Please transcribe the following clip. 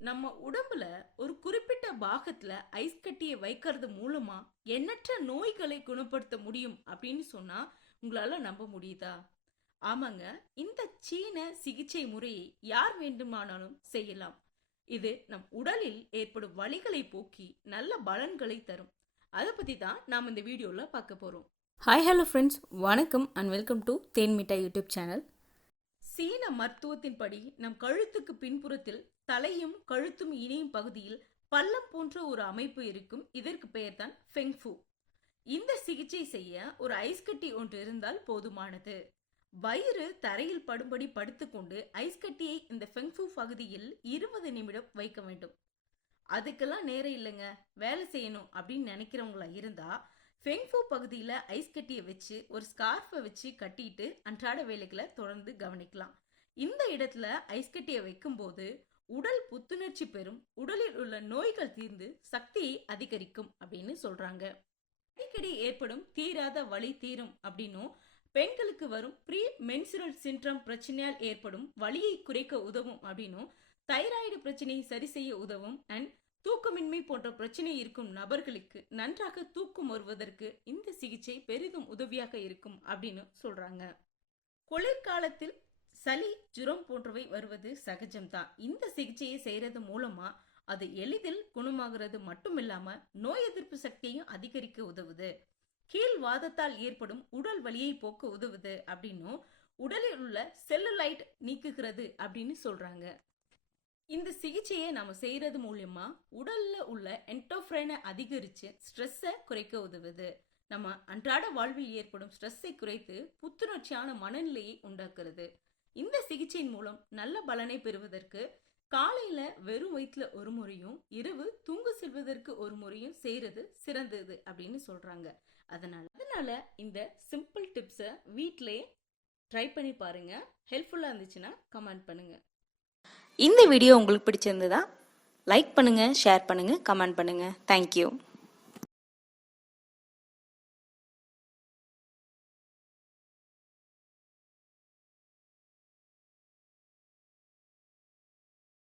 நம்ம உடம்புல ஒரு குறிப்பிட்ட பாகத்துல ஐஸ் கட்டியை வைக்கிறது மூலமா எண்ணற்ற நோய்களை குணப்படுத்த முடியும் அப்படின்னு சொன்னா உங்களால நம்ப முடியுதா? ஆமாங்க. இந்த சீன சிகிச்சை முறையை யார் வேண்டுமானாலும் செய்யலாம். இது நம் உடலில் ஏற்படும் வலிகளை போக்கி நல்ல பலன்களை தரும். அதை பத்தி தான் நாம் இந்த வீடியோல பார்க்க போறோம். ஹாய் ஹலோ ஃப்ரெண்ட்ஸ், வணக்கம் அண்ட் வெல்கம் டு தேன் மிட்டாய் யூடியூப் சேனல். சீன மருத்துவத்தின்படி நம் கழுத்துக்கு பின்புறத்தில் தலையும் கழுத்தும் இணையும் பகுதியில் பள்ளம் போன்ற ஒரு அமைப்பு இருக்கும். இதற்கு பெயர் தான் ஃபெங்ஃபு. இந்த சிகிச்சை செய்ய ஒரு ஐஸ் கட்டி ஒன்று இருந்தால் போதுமானது. வயிறு தரையில் படும்படி படுத்துக்கொண்டு ஐஸ் கட்டியை இந்த ஃபெங்ஃபு பகுதியில் 20 நிமிடம் வைக்க வேண்டும். அதுக்கெல்லாம் நேரம் இல்லைங்க, வேலை செய்யணும் அப்படின்னு நினைக்கிறவங்களா இருந்தா ஃபெங்ஃபு பகுதியில் ஐஸ் கட்டியை வச்சு ஒரு ஸ்கார்ஃபை வச்சு கட்டிட்டு அன்றாட வேலைகளை தொடர்ந்து கவனிக்கலாம். இந்த இடத்துல ஐஸ் கட்டியை வைக்கும்போது உடல் புத்துணர்ச்சி பெறும், உடலில் உள்ள நோய்கள் தீர்ந்து சக்தியை அதிகரிக்கும் அப்படின்னு சொல்றாங்க. அடிக்கடி ஏற்படும் தீராத வலி தீரும் அப்படின்னும், பெண்களுக்கு வரும் ப்ரீ மென்சுரல் சிண்ட்ரம் பிரச்சனையால் ஏற்படும் வலியை குறைக்க உதவும் அப்படின்னும், தைராய்டு பிரச்சனையை சரி செய்ய உதவும் அண்ட் தூக்கமின்மை போன்ற பிரச்சனை இருக்கும் நபர்களுக்கு நன்றாக தூக்கம் வருவதற்கு இந்த சிகிச்சை பெரிதும் உதவியாக இருக்கும் அப்படின்னு சொல்றாங்க. குளிர்காலத்தில் சளி ஜுரம் போன்றவை வருவது சகஜம்தான். இந்த சிகிச்சையை செய்யறது மூலமா அது எளிதில் குணமாகிறது மட்டும் இல்லாம நோய் எதிர்ப்பு சக்தியையும் அதிகரிக்க உதவுது. கீழ் வாதத்தால் ஏற்படும் உடல் வலியை போக்க உதவுது அப்படின்னும், உடலில் உள்ள செல்லுலைட் நீக்குகிறது அப்படின்னு சொல்றாங்க. இந்த சிகிச்சையை நம்ம செய்யறது மூலமா உடல்ல உள்ள என்டோஃப்ரைனை அதிகரிச்சு ஸ்ட்ரெஸ்ஸை குறைக்க உதவுது. நம்ம அன்றாட வாழ்வில் ஏற்படும் ஸ்ட்ரெஸ்ஸை குறைத்து புத்துணர்ச்சியான மனநிலையை உண்டாக்குறது. இந்த சிகிச்சையின் மூலம் நல்ல பலனை பெறுவதற்கு காலையில வெறும் வயிற்றுல ஒரு முறையும் இரவு தூங்க செல்வதற்கு ஒரு முறையும் செய்யறது சிறந்தது அப்படின்னு சொல்றாங்க. அதனால இந்த சிம்பிள் டிப்ஸை வீட்டிலே ட்ரை பண்ணி பாருங்க. ஹெல்ப்ஃபுல்லா இருந்துச்சுன்னா கமெண்ட் பண்ணுங்க. இந்த வீடியோ உங்களுக்கு பிடிச்சிருந்ததா லைக் பண்ணுங்க, ஷேர் பண்ணுங்க, கமெண்ட் பண்ணுங்க. தேங்க்யூ.